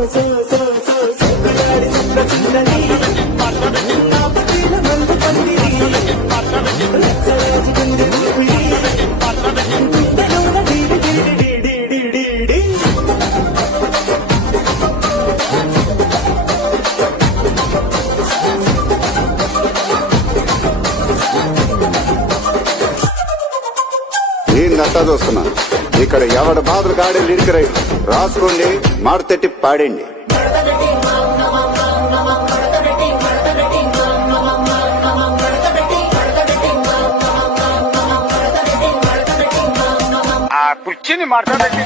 So so so సొక్కడాడి సుందర సుందరి నా పట్టిన మందు పందిరి లచ్చరాజు గుండె ఊపిరి గుండెలోన డీడి డీడి డీడి డీడి నేనంతా చూస్తున్నా ఇక్కడ ఎవడ బాధలు కాడే లిరిక్ రైట్ రాసుకోండి మాడతెట్టి పాడండి. ఆ కుర్చీని మాట్లాడండి.